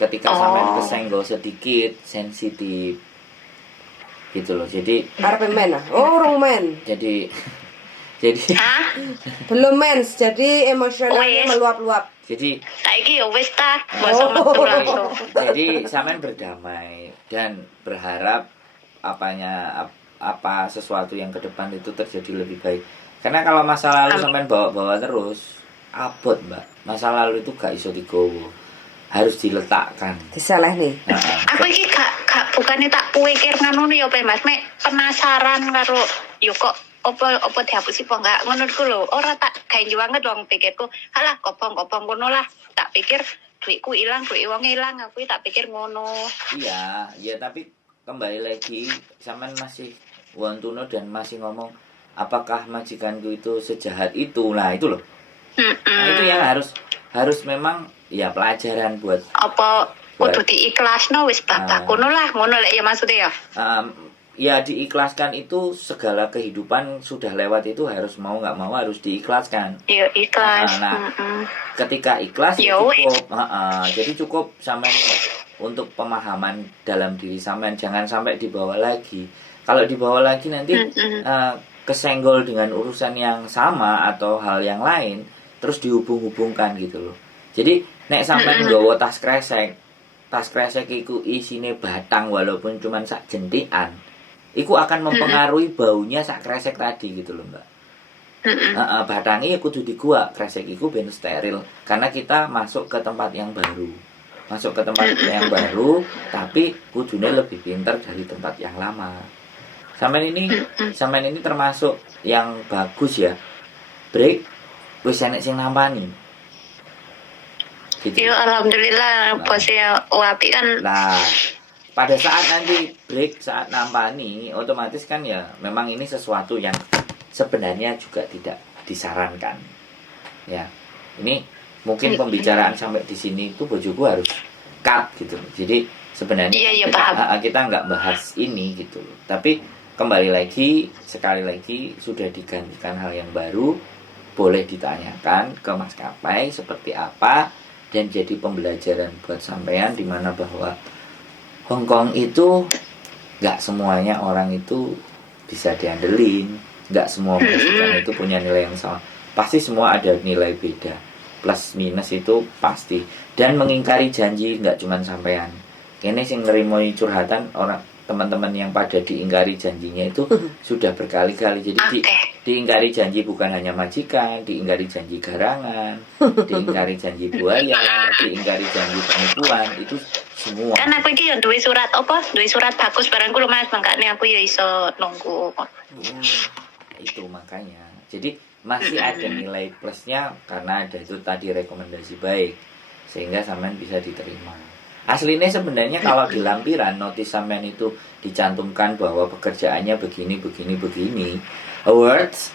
ketika sampean kesenggol sedikit sensitif gitu loh. Jadi Arep men ah. Oh, urung men. jadi Belum mens, jadi emosionalnya Wes. meluap-luap. jadi Saiki ya wis ta, masa metu langsung. jadi sampean berdamai dan berharap apa sesuatu yang ke depan itu terjadi lebih baik. Karena kalau masa lalu sampean bawa-bawa terus abot, Mbak. Masa lalu itu gak iso digowo. Harus diletakkan. Disalah nih. Aku iki gak bukannya tak pikir ngono ya Mas, mek penasaran karo yo kok apa dihapusi apa enggak ngono ku lho. Ora tak gawe banget wong pikirku. Halah kopong-kopong ngono lah. Tak pikir duitku ilang, duit wong ilang, aku tak pikir ngono. Iya, ya tapi kembali lagi sampean masih wontuno dan masih ngomong apakah majikanku itu sejahat itu. Nah, itu loh. Nah, itu yang harus memang ya pelajaran buat apa kudu diikhlasno wis bapak ngono lah, ngono lek ya maksudnya ya. Ya diikhlaskan itu segala kehidupan sudah lewat itu harus mau nggak mau harus diikhlaskan. Iya ikhlas. Nah, ketika ikhlas ya cukup. Jadi cukup sampean untuk pemahaman dalam diri sampean, jangan sampai dibawa lagi. Kalau dibawa lagi nanti kesenggol dengan urusan yang sama atau hal yang lain terus dihubung-hubungkan gitu loh. Jadi nek sampean nggawa tas kresek iku isine batang walaupun cuma sak jentikan, iku akan mempengaruhi baunya sak kresek tadi gitu loh, Mbak. Batangnya kudu diguak, kresek iku ben steril karena kita masuk ke tempat yang baru. Masuk ke tempat yang baru tapi kudune lebih pintar dari tempat yang lama. Sampean ini termasuk yang bagus ya. Break wis enek sing nampani. Gitu. Yo alhamdulillah bosnya wapi kan. Nah, pada saat nanti break saat nampani otomatis kan ya memang ini sesuatu yang sebenarnya juga tidak disarankan. Ya. Ini mungkin pembicaraan sampai di sini itu bojoku harus cut gitu. Jadi sebenarnya kita nggak bahas ini gitu. Tapi kembali lagi sekali lagi sudah digantikan hal yang baru, boleh ditanyakan ke maskapai seperti apa dan jadi pembelajaran buat sampean di mana bahwa Hong Kong itu nggak semuanya orang itu bisa diandelin, nggak semua majikan itu punya nilai yang sama, pasti semua ada nilai beda, plus minus itu pasti. Dan mengingkari janji nggak cuma sampean, ini sing nerimoi curhatan orang teman-teman yang pada diingkari janjinya itu sudah berkali-kali. Jadi diingkari janji bukan hanya majikan, diingkari janji garangan, diingkari janji buaya, diingkari janji penipuan, itu semua. Kan aku iki yo duwe surat bagus barangku lho Mas, makane aku ya iso nunggu. Itu makanya. Jadi masih ada nilai plusnya karena ada itu tadi rekomendasi baik sehingga sampean bisa diterima. Aslinya sebenarnya kalau di lampiran notis sampean itu dicantumkan bahwa pekerjaannya begini. Words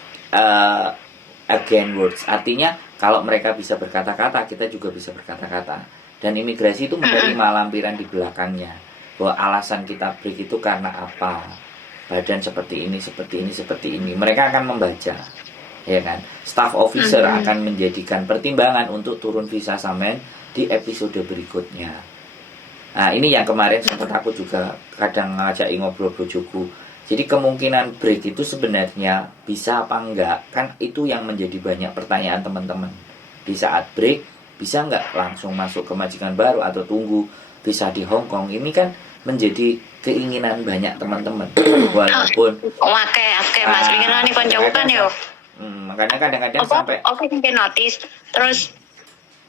again words. Artinya kalau mereka bisa berkata-kata, kita juga bisa berkata-kata. Dan imigrasi itu menerima lampiran di belakangnya bahwa alasan kita break itu karena apa. Badan seperti ini. Mereka akan membaca. Ya kan? Staff officer akan menjadikan pertimbangan untuk turun visa sampean di episode berikutnya. Nah ini yang kemarin sempat aku juga kadang ngajak ngobrol bojoku. Jadi kemungkinan break itu sebenarnya bisa apa enggak, kan itu yang menjadi banyak pertanyaan teman-teman. Di saat break bisa enggak langsung masuk ke majikan baru atau tunggu visa di Hong Kong. Ini kan menjadi keinginan banyak teman-teman. Walaupun Oke Mas, pengen nih koncoku kan yo. Makanya kadang-kadang sampai notis terus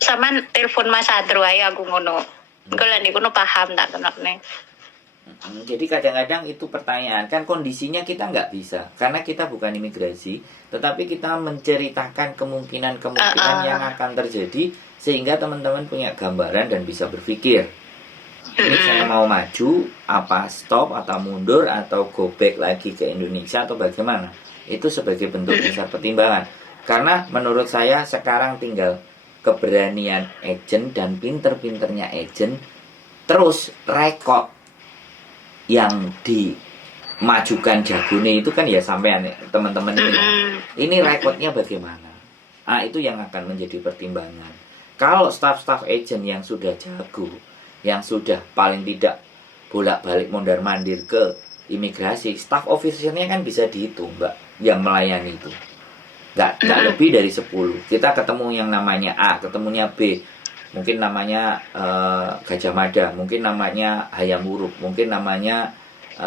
sama telepon Mas Adro aja aku ngono. Kalau nih kuno paham tak kenapa. Jadi kadang-kadang itu pertanyaan, kan kondisinya kita nggak bisa karena kita bukan imigrasi, tetapi kita menceritakan kemungkinan yang akan terjadi sehingga teman-teman punya gambaran dan bisa berpikir ini saya mau maju, apa stop atau mundur atau go back lagi ke Indonesia atau bagaimana. Itu sebagai bentuk dasar pertimbangan. Karena menurut saya sekarang tinggal keberanian agent dan pinter-pinternya agent, terus rekod yang dimajukan jagone itu kan ya sampean teman-teman ini rekodnya bagaimana. Itu yang akan menjadi pertimbangan. Kalau staff-staff agent yang sudah jago, yang sudah paling tidak bolak-balik mondar-mandir ke imigrasi, staff officer-nya kan bisa dihitung, Mbak, yang melayani itu. Nggak lebih dari 10. Kita ketemu yang namanya A, ketemunya B, mungkin namanya Gajah Mada, mungkin namanya Hayam Wuruk, mungkin namanya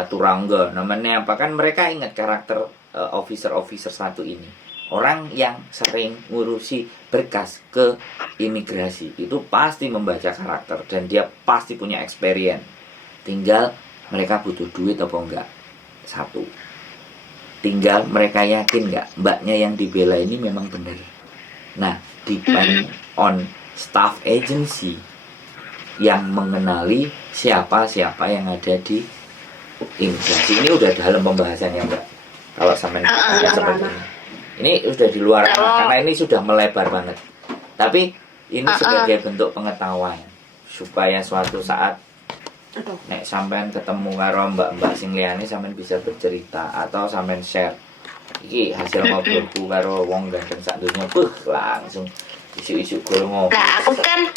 Turangga, namanya apa, kan mereka ingat karakter officer satu ini. Orang yang sering ngurusi berkas ke imigrasi itu pasti membaca karakter dan dia pasti punya experience. Tinggal mereka butuh duit apa enggak. Satu. Tinggal mereka yakin enggak mbaknya yang dibela ini memang benar. Nah, depend on staff agency yang mengenali siapa-siapa yang ada di imigrasi. Ini udah dalam pembahasannya, Mbak. Kalau sampai seperti ini udah di luar karena ini sudah melebar banget. Tapi ini sebagai bentuk pengetahuan supaya suatu saat nek sampean ketemu karo mbak-mbak sing liyane sampean bisa bercerita atau sampean share iki hasil ngobrolku karo wong ganteng sak donya langsung isu-isu golongo. Lah aku kan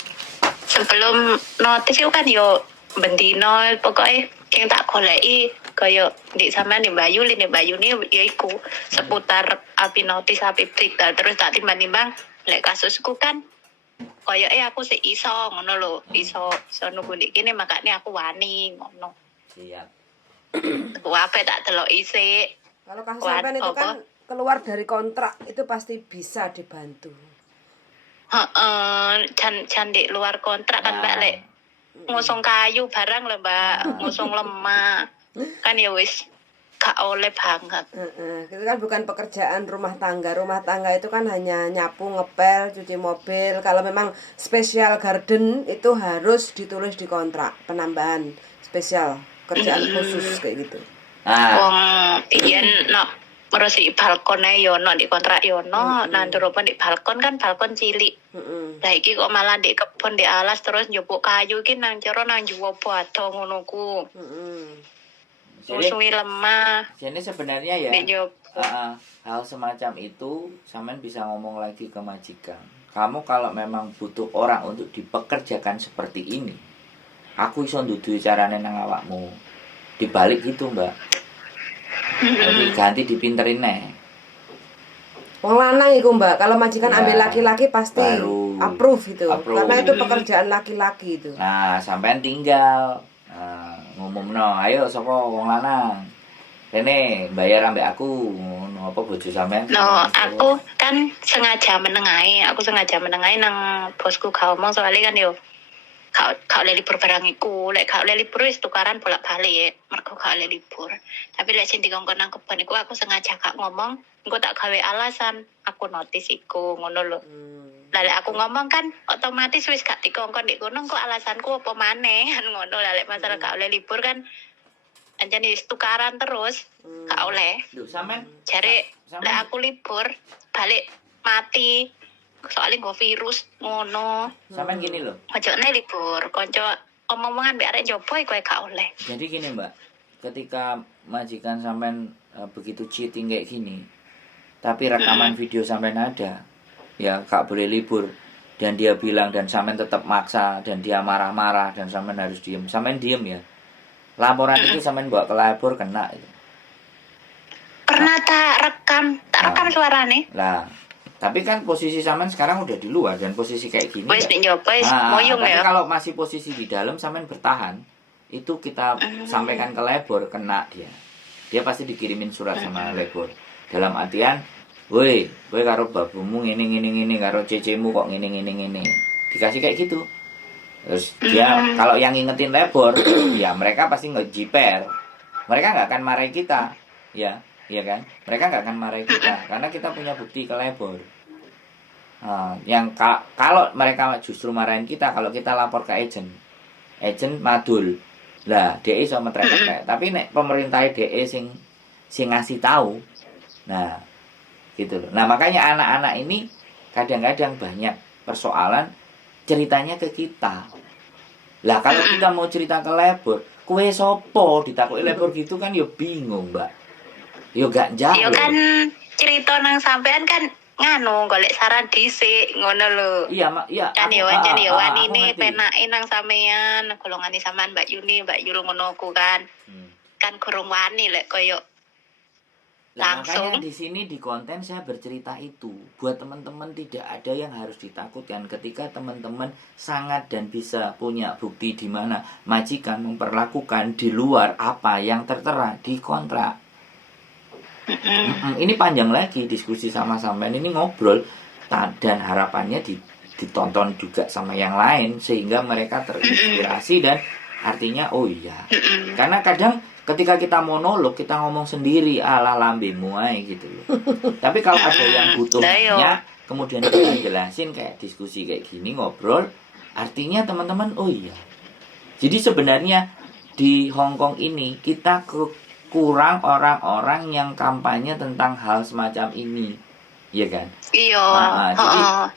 sebelum notis itu kan yo bendino pokoknya yang tak goleki kaya di sampean di Bayu ini ya iku seputar api notis api berita terus tak timbang-timbang lek kasusku kan kaya aku sih iso ngono lho, iso nunggu ndek kene makane aku wani ngono. Siap. Wae tak deloki sik. Kalau kasus sampean itu kan keluar dari kontrak itu pasti bisa dibantu. Jan di luar kontrak kan Mbak lek ngusung kayu barang lho Mbak, ngusung lemah. Kan ya wis gak oleh banget. Itu kan bukan pekerjaan rumah tangga. Rumah tangga itu kan hanya nyapu, ngepel, cuci mobil. Kalau memang special garden itu harus ditulis di kontrak penambahan spesial kerjaan khusus kayak gitu. Wong yen terus di balkon yo di kontrak yo nandur apa di balkon kan balkon cilik. Lah iki kok malah di kebon di alas terus njupuk kayu iki nang jero nang juwo bado ngono ku. Musuhi lemah. Jadi sebenarnya ya hal semacam itu sampean bisa ngomong lagi ke majikan. Kamu kalau memang butuh orang untuk dipekerjakan seperti ini, aku iso ndudui carane nang awakmu. Dibalik itu, Mbak. Jadi ganti dipinterin neh. Wong lanang iku Mbak, kalau majikan ambil laki-laki pasti approve itu. Karena itu pekerjaan laki-laki itu. Nah, sampean tinggal ngumumno, ayo sapa wong lanang. Rene bayar ambek aku, ngono apa bojo sampean? Aku kan sengaja menengahi nang bosku gak omong soalnya kan yo gak oleh libur barang iku, lek gak oleh libur wis tukaran bolak-balik, mergo gak oleh libur. Tapi lek sing dikongkon nang kebon iku aku sengaja gak ngomong, engko tak gawe alasan, aku notis iku ngono lho. Lah lek aku ngomong kan otomatis wis gak dikongkon ndek kono kok alasanku apa maneh kan ngono. Lah lek masalah gak oleh libur kan anjane wis tukaran terus, gak oleh. Lho sampean jare lek aku libur balik mati. Soalnya gue virus ngono. Sampean gini loh. Ojone libur, kanca omong-omongan mbek arek jopo iku gak oleh. Jadi gini, Mbak. Ketika majikan sampean begitu cheating kayak gini, tapi rekaman video sampean ada, ya gak boleh libur. Dan dia bilang dan sampean tetap maksa dan dia marah-marah dan sampean harus diem. Sampean diem ya. Laporan itu sampean bawa ke labor kena itu. Pernah tak rekam suarane. Lah, tapi kan posisi sampean sekarang udah di luar dan posisi kayak gini. Wis nyoba wis moyong ya. Tapi kalau masih posisi di dalam sampean bertahan, itu kita sampaikan ke labor kena dia. Dia pasti dikirimin surat sama labor. Dalam artian, woi karo babumu ngene karo cecemu kok ngene. Dikasih kayak gitu. Terus dia kalau yang ngingetin labor, ya mereka pasti ngejiper. Mereka nggak akan marahin kita, ya. Iya kan? Mereka nggak akan marahin kita karena kita punya bukti ke labor. Yang kalau mereka justru marahin kita kalau kita lapor ke agent madul. Lah, DE iso metrek-metrek. Tapi nek pemerintah DE sing ngasih tahu. Nah, gitu loh. Nah, makanya anak-anak ini kadang-kadang banyak persoalan ceritanya ke kita. Lah, kalau kita mau cerita ke labor, kowe sopo ditakoki labor gitu kan ya bingung, Mbak. Yo gak jauh. Yo kan cerita nang sampean kan nganu golek saran dhisik ngono lho. Iya, iya. Kan Aku, ya wancen ya aku wanine ngerti. penake nang sampean golongane sampean Mbak Yuni, Mbak Yul ngono ku kan. Kan kurang wani lek koyo Nah, langsung. makanya di sini di konten saya bercerita itu buat teman-teman, tidak ada yang harus ditakutkan ketika teman-teman sangat dan bisa punya bukti di mana majikan memperlakukan di luar apa yang tertera di kontrak. Ini panjang lagi diskusi sama sampean, ini ngobrol dan harapannya ditonton juga sama yang lain sehingga mereka terinspirasi dan artinya oh iya. Karena kadang ketika kita monolog, kita ngomong sendiri ala lambemu ae gitu loh. Tapi kalau ada yang butuhnya, kemudian kita jelasin kayak diskusi kayak gini, ngobrol, artinya teman-teman, oh iya. Jadi sebenarnya di Hong Kong ini kita kurang orang-orang yang kampanye tentang hal semacam ini. Iya kan? Iya.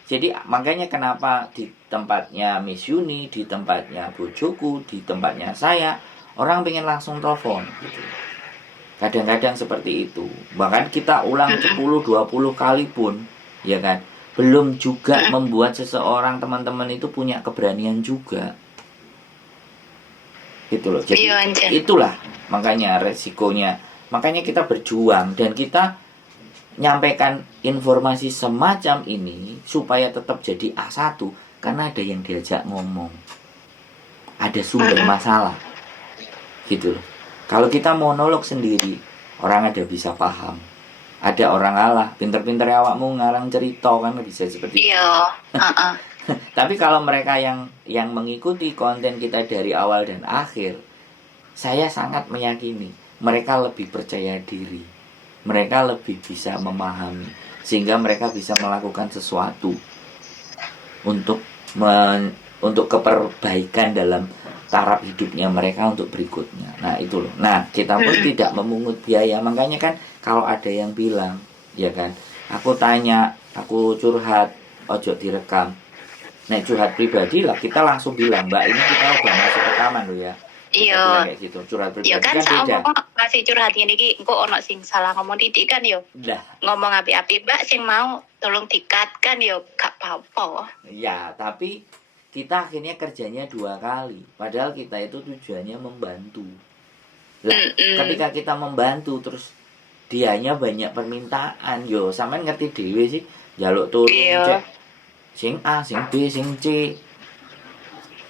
Jadi makanya kenapa di tempatnya Miss Yuni, di tempatnya bojoku, di tempatnya saya, orang pengen langsung telepon gitu. Kadang-kadang seperti itu. Bahkan kita ulang 10-20 kali pun, ya kan, belum juga membuat seseorang teman-teman itu punya keberanian juga. Gitu loh. Jadi itulah makanya resikonya. Makanya kita berjuang dan kita nyampaikan informasi semacam ini supaya tetap jadi A1 karena ada yang diajak ngomong. Ada sumber masalah. Gitu loh. Kalau kita monolog sendiri, orang ada bisa paham. Ada orang alah, pinter-pinter awakmu ngarang cerita kan bisa seperti itu. Iya. Tapi kalau mereka yang mengikuti konten kita dari awal dan akhir, saya sangat meyakini mereka lebih percaya diri. Mereka lebih bisa memahami sehingga mereka bisa melakukan sesuatu untuk keperbaikan dalam taraf hidupnya mereka untuk berikutnya. Nah itu loh. Nah kita pun tidak memungut biaya. Makanya kan kalau ada yang bilang, ya kan, aku tanya, aku curhat, ojo direkam. Nah curhat pribadi lah, kita langsung bilang, Mbak ini kita udah masuk rekaman loh ya. Iya. Kayak gitu. Curhat pribadi ya kan beda. masih curhat ini ki, engko ono sing salah ngomong titik kan yo. Lah. Ngomong api-api Mbak sing mau tolong dikat kan yo gak apa-apa. Ya tapi kita akhirnya kerjanya 2 kali. Padahal kita itu tujuannya membantu. Lah, ketika kita membantu terus dianya banyak permintaan, yo sampean ngerti dhewe sih, njaluk tolong cek sing A, sing B, sing C.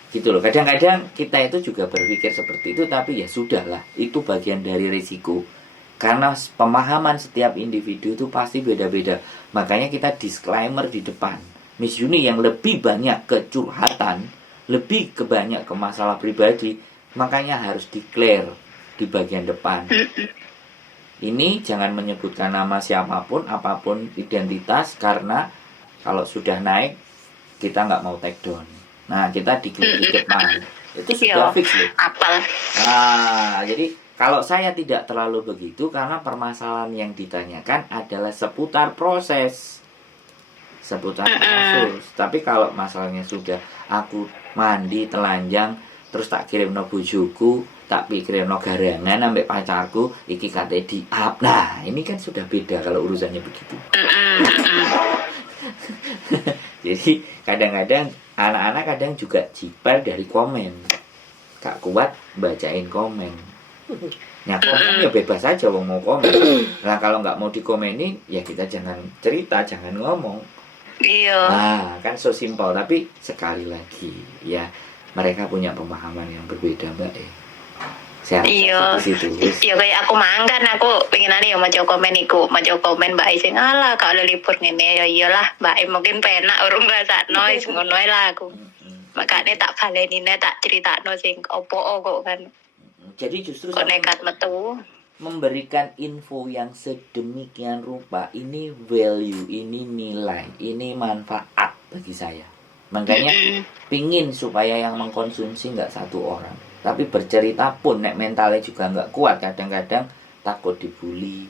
Gitu loh. Kadang-kadang kita itu juga berpikir seperti itu, tapi ya sudahlah, itu bagian dari risiko. Karena pemahaman setiap individu itu pasti beda-beda. Makanya kita disclaimer di depan. Miss Yuni yang lebih banyak kecurhatan, lebih banyak ke masalah pribadi, makanya harus declare di bagian depan. Ini jangan menyebutkan nama siapapun, apapun identitas, karena kalau sudah naik, kita nggak mau take down. Nah, kita di depan. Itu sudah fix loh. Apal. Nah, jadi kalau saya tidak terlalu begitu, karena permasalahan yang ditanyakan adalah seputar proses. Seputar kasus. Tapi kalau masalahnya sudah aku mandi telanjang terus tak kirim no bojoku, tak kirim no garangan ambek pacarku, iki kate di up. Nah ini kan sudah beda kalau urusannya begitu. Jadi kadang-kadang anak-anak kadang juga jiper dari komen, gak kuat bacain komen. Nah komen ya bebas aja mau komen. Nah kalau nggak mau dikomenin ya kita jangan cerita, jangan ngomong. Iya. Nah, kan so simpel, tapi sekali lagi ya mereka punya pemahaman yang berbeda, Mbak. Saya rasa di situ. Iya kayak aku mangkan, aku pengenane ya maca komen iku, maca komen Mbak sing alah kalau libur ngene ya iyalah, Mbak mungkin penak urung rasakno wis ngono ae lah aku. Makane tak balenine tak critakno sing opo kok kan. Jadi justru kok nekat metu memberikan info yang sedemikian rupa, ini value, ini nilai, ini manfaat bagi saya. Makanya pingin supaya yang mengkonsumsi nggak satu orang, tapi bercerita pun nek mentalnya juga nggak kuat, kadang-kadang takut dibully.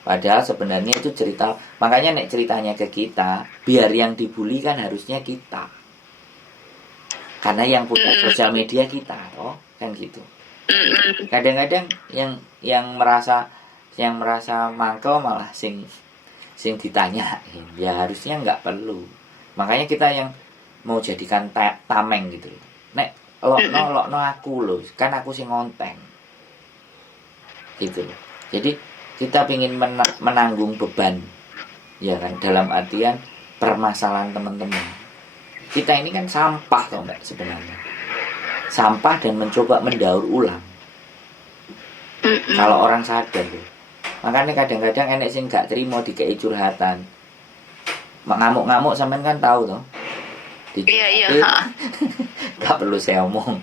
Padahal sebenarnya itu cerita, makanya nek ceritanya ke kita, biar yang dibully kan harusnya kita, karena yang punya sosial media kita, toh kan gitu. Kadang-kadang yang merasa mangkel malah sing sing ditanyain. Ya harusnya nggak perlu. Makanya kita yang mau jadikan tameng gitu loh. Nek lokno aku loh, kan aku sing ngonten. Gitu loh. Jadi kita ingin menanggung beban, ya kan, dalam artian permasalahan teman-teman. Kita ini kan sampah toh Mbak sebenarnya. Sampah dan mencoba mendaur ulang. Kalau orang sadar loh. Makanya kadang-kadang enek sing gak terima dikei curhatan. Ngamuk-ngamuk sampean kan tahu toh. Iya. Gak perlu saya omong.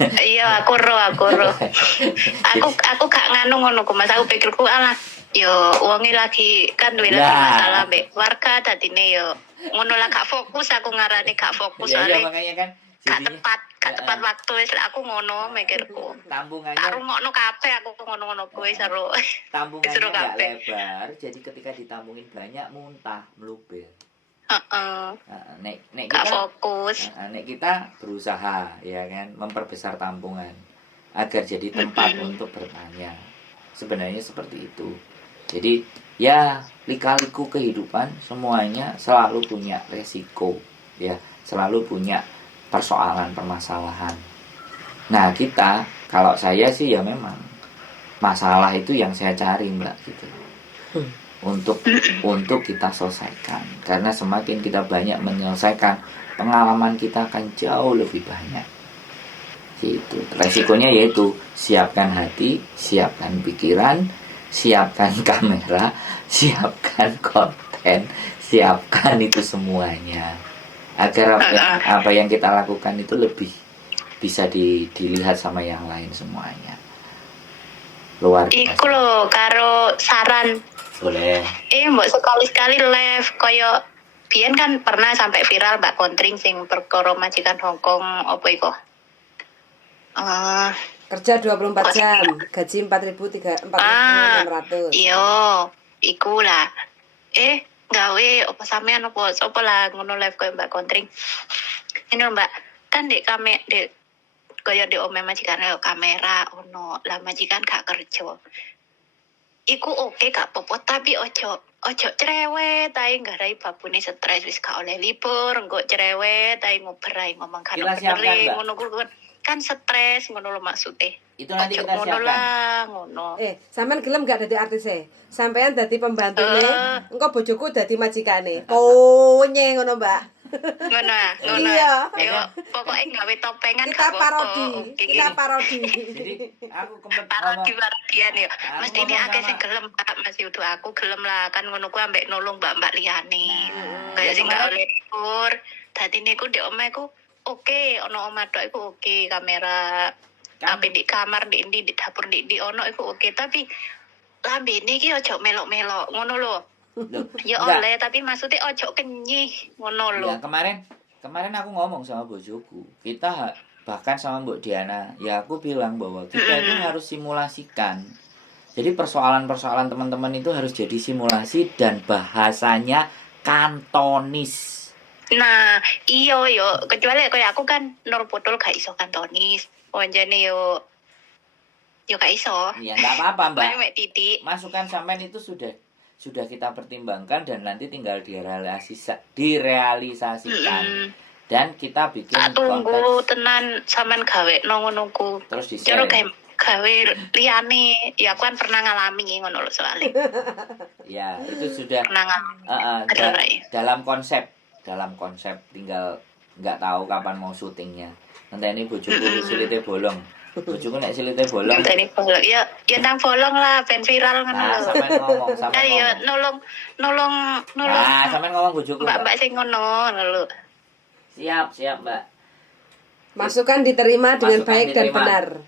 Iya, aku roh. Aku gak nganu ngono ku Mas. Aku pikirku alah yo wonge lagi kan duwe lagi masalah mbek warga dadine yo ngono lah gak fokus aku ngarani gak fokus Iya, makanya kan gak tepat waktu wis aku ngono mikirku. Tambungannya tak rungokno kabeh aku ngono-ngono kuwi seru. Tambungannya gak lebar, jadi ketika ditambungin banyak muntah, meluber. Nek gak kita fokus. Nek kita berusaha ya kan memperbesar tampungan agar jadi tempat untuk bertanya. Sebenarnya seperti itu. Jadi ya lika-liku kehidupan semuanya selalu punya resiko, ya, selalu punya persoalan permasalahan. Nah kita, kalau saya sih ya memang masalah itu yang saya cari Mbak gitu. Untuk kita selesaikan, karena semakin kita banyak menyelesaikan, pengalaman kita akan jauh lebih banyak. Gitu. Resikonya yaitu siapkan hati, siapkan pikiran, siapkan kamera, siapkan konten, siapkan itu semuanya agar apa yang kita lakukan itu lebih bisa dilihat sama yang lain semuanya. Luar biasa. Iku lho karo saran. Boleh. Mbok sekali-sekali live koyo biyen kan pernah sampai viral Mbak Kontring sing perkara majikan Hongkong apa iku? Kerja 24 jam, gaji 4.600. Iya, iku lah. Gawe apa sampean apa sapa lah ngono live koyo Mbak Kontring. Ini Mbak, kan dek kaya di omeh majikan kamera ono lah majikan gak kerja. Iku oke gak apa-apa tapi ojo cerewet ae nggarai babune stres wis gak oleh libur engko cerewet ae ngobrol ngomong kan bener ngono kan stres ngono lho maksudnya. Itu nanti kita ngono siapkan. Lah, ngono. Sampean gelem gak dadi artis e? Sampean dadi pembantune, engko bojoku dadi majikane. Ponye ngono, Mbak. Ngono. Iya. Yo pokoke gawe topengan kita parodi. Jadi aku parodian ya. Mesti ini akeh sing gelem Kak Mas Yudo aku gelem lah kan ngono ku ambek nolong mbak-mbak liyane. Kayak sing gak oleh libur. Dadi niku ndek omahku oke, ono omah tok iku oke kamera. Tapi di kamar di dapur di ono iku oke tapi lambene iki ojo melok-melok ngono lho. Ya oleh tapi maksudnya ojo kenyih ngono lho. Ya kemarin aku ngomong sama bojoku. Kita bahkan sama Mbak Diana, ya aku bilang bahwa kita itu harus simulasikan. Jadi persoalan-persoalan teman-teman itu harus jadi simulasi dan bahasanya kantonis. Nah, iyo yo kecuali kayak aku kan nur botol gak iso kantonis. Wanjane yo gak iso. Ya enggak apa-apa, Mbak. Titik. Masukan sampean itu sudah kita pertimbangkan dan nanti tinggal direalisasikan. Dan kita bikin tunggu tenan sampean gawe ngono ku. Terus di-share. Gawe liyane, ya aku kan pernah ngalami ngono lho soalnya. Ya, itu sudah pernah ngalami. Dalam konsep tinggal nggak tahu kapan mau syutingnya. Nanti ini bojoku silite bolong. Bojoku nek silite bolong. Nanti bolong. Ya nang bolong lah ben viral ngono lho. Sampean ngomong. Ya nolong. Nah, sampean ngomong bojoku. Mbak sing ngono lho. Siap, Mbak. Masukan diterima dengan baik dan benar.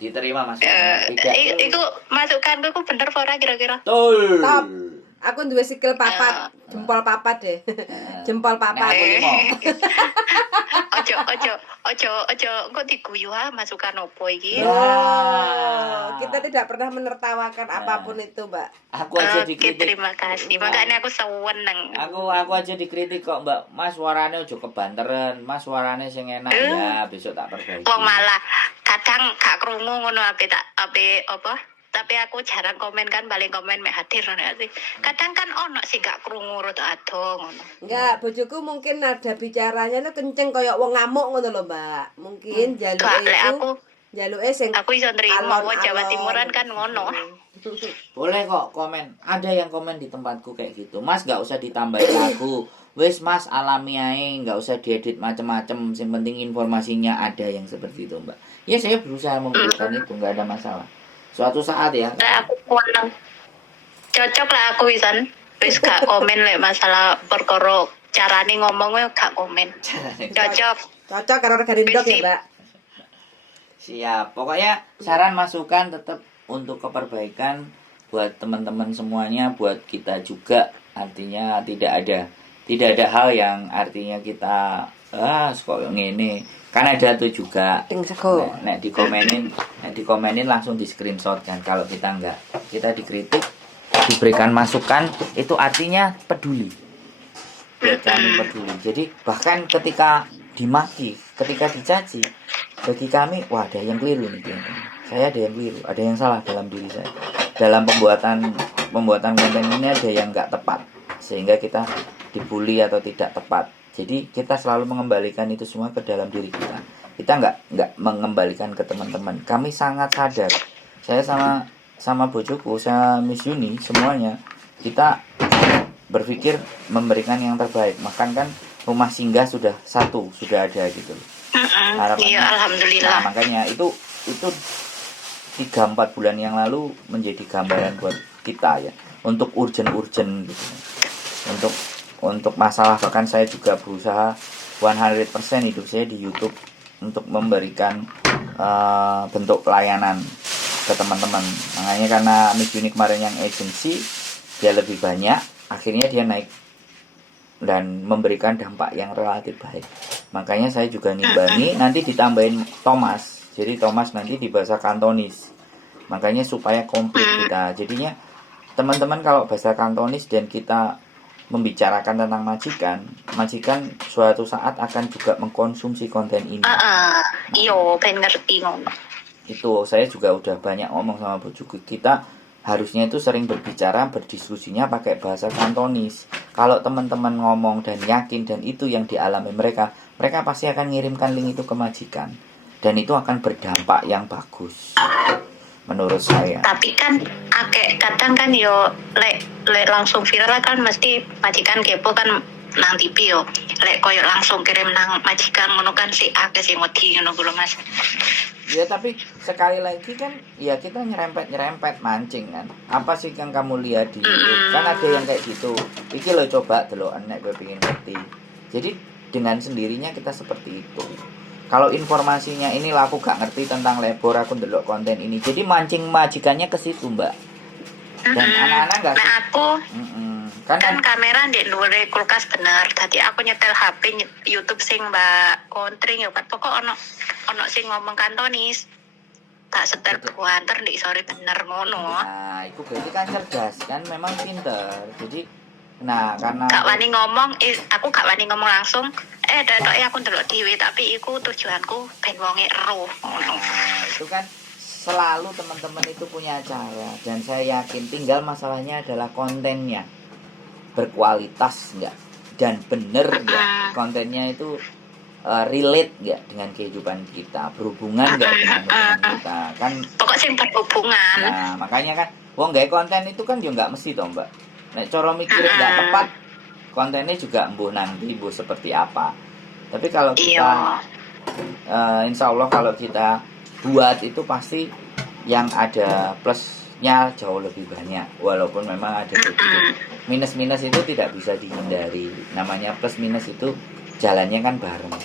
Diterima masukan. Itu masukanku ku bener ora kira-kira? Betul. Top. Aku duwe sikil papat, jempol papat deh. Jempol papat. Ojo engko diguyu masukan opo iki. Kita tidak pernah menertawakan apapun itu, Mbak. Aku aja dikritik. Terima kasih. Makanya aku seneng. Aku aja dikritik kok, Mbak. Mas suarane ojo kebanteren. Mas suarane sing enak ya, besok tak perbaiki. Wong malah kadang gak krungu ngono ape apa? tapi aku jarang komen kan, paling komen mek hadir ngono sih. Kadang kan ono sing gak krungu rada ado ngono. Enggak, bojoku mungkin nada bicaranya tuh kenceng kayak wong ngamuk ngono lho, Mbak. Mungkin jaluke Gak lek itu jaluke sing aku iso nrimo wong Jawa alon-alon. Timuran kan ngono. Boleh kok komen. Ada yang komen di tempatku kayak gitu. Mas nggak usah ditambahin lagu. Wes Mas alami ae, nggak usah diedit macem-macem. Yang penting informasinya ada yang seperti itu, Mbak. Ya saya berusaha memberikan itu, nggak ada masalah. Suatu saat ya. Lek aku kuweneng. Cocok lah aku wisan. Wis gak komen lek masalah perkara carane ngomong gak komen. Cocok. Cocok karo regane ndok ya, Mbak. Siap. Pokoknya saran masukan tetap untuk keperbaikan buat teman-teman semuanya, buat kita juga. Artinya tidak ada hal yang artinya kita kok ngene. Kan ada tuh juga. Ting sego. Nek dikomenin langsung di screenshot kan. Kalau kita enggak, kita dikritik, diberikan masukan, itu artinya peduli. Ya, kami peduli. Jadi bahkan ketika dimaki, ketika dicaci, bagi kami, wah ada yang keliru nih. Saya ada yang keliru, ada yang salah dalam diri saya. Dalam pembuatan konten ini ada yang nggak tepat, sehingga kita dibully atau tidak tepat. Jadi kita selalu mengembalikan itu semua ke dalam diri kita. Kita nggak mengembalikan ke teman-teman. Kami sangat sadar. Saya sama bojoku, sama Miss Yuni, semuanya kita berpikir memberikan yang terbaik. Makan kan rumah singgah sudah ada gitu. Iya, alhamdulillah. Nah, makanya itu 3-4 bulan yang lalu menjadi gambaran buat kita ya. Untuk urgent gitu. Untuk masalah, bahkan saya juga berusaha 100% hidup saya di YouTube untuk memberikan bentuk pelayanan ke teman-teman. Makanya karena Miss Uni kemarin yang agency, dia lebih banyak, akhirnya dia naik dan memberikan dampak yang relatif baik. Makanya saya juga ngimbangi nanti ditambahin Thomas. Jadi Thomas nanti di bahasa Kantonis. Makanya supaya komplit kita. Jadinya teman-teman kalau bahasa Kantonis dan kita membicarakan tentang majikan suatu saat akan juga mengkonsumsi konten ini. Iyo, pengen ngerti ngono. Itu saya juga udah banyak ngomong sama bojoku, kita harusnya itu sering berbicara, berdiskusinya pakai bahasa Kantonis. Kalau teman-teman ngomong dan yakin dan itu yang dialami mereka pasti akan ngirimkan link itu ke majikan. Dan itu akan berdampak yang bagus menurut saya. Tapi kan kadang kan yo lek langsung viral kan mesti majikan kepo kan nang TV yo. Lek koyo langsung kirim nang majikan ngono kan si akeh sing wedi ngono kuwi Mas. Ya tapi sekali lagi kan ya kita nyerempet mancing kan. Apa sih yang kamu lihat di YouTube? Kan ada yang kayak gitu. Iki lo coba deloken nek kowe pengen ngerti. Jadi dengan sendirinya kita seperti itu. Kalau informasinya ini lah aku gak ngerti tentang labor, aku ndelok konten ini. Jadi mancing majikannya ke situ, Mbak. Dan anak-anak gak sih? Nah aku kan Kan kamera ndek dhuwure kulkas bener. Dadi aku nyetel HP YouTube sing Mbak Kontring ya kan. Pokok ono sing ngomong Kantonis. Tak setel buanter ndek sore bener ngono. Nah, itu berarti kan cerdas kan, memang pinter. Jadi karena Gak wani ngomong, aku gak wani ngomong langsung. Datoke aku ndelok dhewe tapi iku tujuanku ben wonge ero ngono. Nah, itu kan selalu teman-teman itu punya cara dan saya yakin tinggal masalahnya adalah kontennya berkualitas enggak dan bener enggak, kontennya itu relate enggak dengan kehidupan kita, berhubungan enggak dengan kehidupan kita kan. Pokok sing berhubungan. Nah, makanya kan wong gawe konten itu kan yo enggak mesti toh, Mbak. Nek cara mikirnya enggak tepat, kontennya juga mbuh seperti apa. Tapi kalau kita insya Allah kalau kita buat itu pasti yang ada plusnya jauh lebih banyak. Walaupun memang ada sedikit minus-minus itu tidak bisa dihindari. Namanya plus minus itu jalannya kan bareng.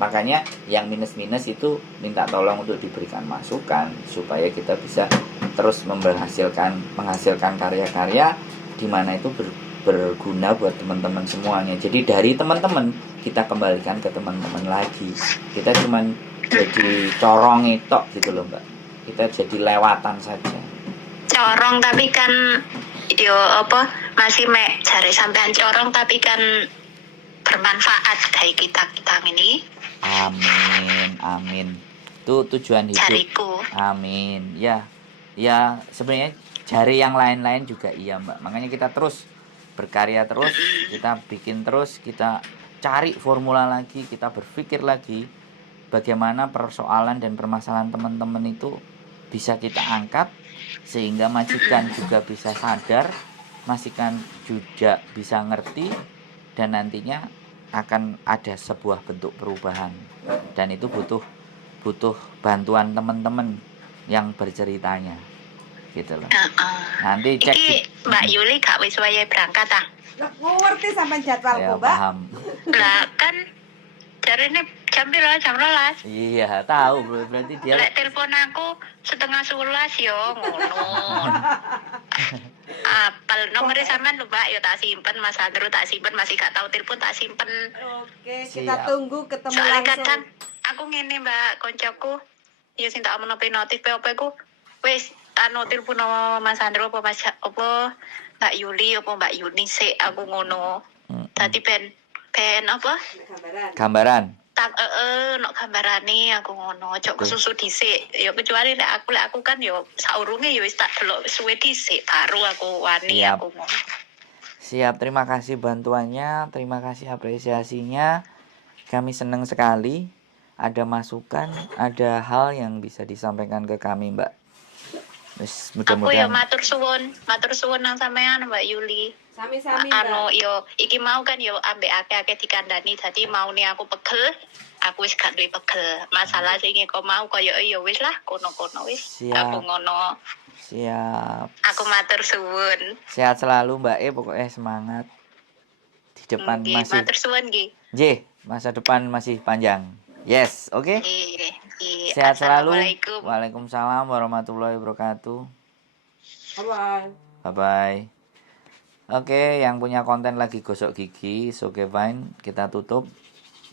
Makanya yang minus-minus itu minta tolong untuk diberikan masukan supaya kita bisa terus menghasilkan karya-karya di mana itu berguna buat teman-teman semuanya. Jadi dari teman-teman kita kembalikan ke teman-teman lagi. Kita cuman jadi corong itu gitu loh, Mbak. Kita jadi lewatan saja. Corong tapi kan masih jare sampean corong tapi kan bermanfaat bagi kita ini. Amin. Itu tujuan hidup. Cariku. Amin. Ya. ya sebenarnya jari yang lain-lain juga iya Mbak. Makanya kita terus berkarya terus, kita bikin terus, kita cari formula lagi, kita berpikir lagi bagaimana persoalan dan permasalahan teman-teman itu bisa kita angkat sehingga majikan juga bisa sadar, majikan juga bisa ngerti, dan nantinya akan ada sebuah bentuk perubahan, dan itu butuh bantuan teman-teman yang berceritanya gitu loh. Nanti cek Iki Mbak Yuli gak wis wayahe berangkat ah. Lah, ngerti sampai ya, jadwalku, Mbak. paham. Lah kan jarine jam 12. Iya tahu, berarti dia Lek telepon aku 10:30 yo ngono. Apal nomornya sampean lho Mbak, yo tak simpen Mas Andro, tak simpen, masih gak tahu telepon tak simpen. Oke, Siap. kita tunggu ketemu Soalnya langsung. kadang aku ngene Mbak, koncoku yo sing tak omongno notif POP ku wis anu telepon sama Mas Andro apa Mas apa Mbak Yuli apa Mbak Yuni sik aku ngono. Dadi ben apa? Gambaran. gambaran. Tak nok gambarane aku ngono, ojo kesusu dhisik. Ya kecuali lek aku kan yo saurunge yo wis tak delok suwe dhisik baru aku wani Siap. aku ngono. Siap, terima kasih bantuannya, terima kasih apresiasinya. Kami senang sekali ada masukan, ada hal yang bisa disampaikan ke kami, Mbak. Wis, Aku yo mudah-mudahan. matur suwun nang sampean Mbak Yuli. Sami-sami, Anu Mbak. yo iki mau kan yo ambek akeh-akeh dikandani dadi maune aku pegel. Aku wis gak duwe pegel. Masalah sing kok mau koyo yo wis lah kono-kono wis. Siap. Aku ngono. Siap. Aku matur suwun. Sehat selalu, Mbak pokoknya semangat. Di depan Nggih, masih matur suwun nggih. masa depan masih panjang. Yes, oke. Nggih. Sehat selalu. Assalamualaikum. Waalaikumsalam warahmatullahi wabarakatuh. Bye-bye. Bye-bye. Oke, yang punya konten lagi gosok gigi, oke fine, kita tutup.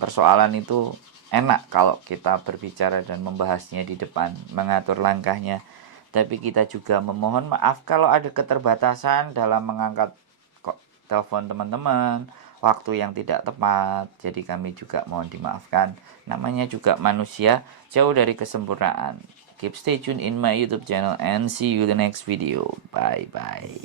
Persoalan itu enak kalau kita berbicara dan membahasnya di depan, mengatur langkahnya. Tapi kita juga memohon maaf kalau ada keterbatasan dalam mengangkat telepon teman-teman, waktu yang tidak tepat. Jadi kami juga mohon dimaafkan. Namanya juga manusia, jauh dari kesempurnaan. Keep stay tune in my YouTube channel and see you the next video. Bye bye.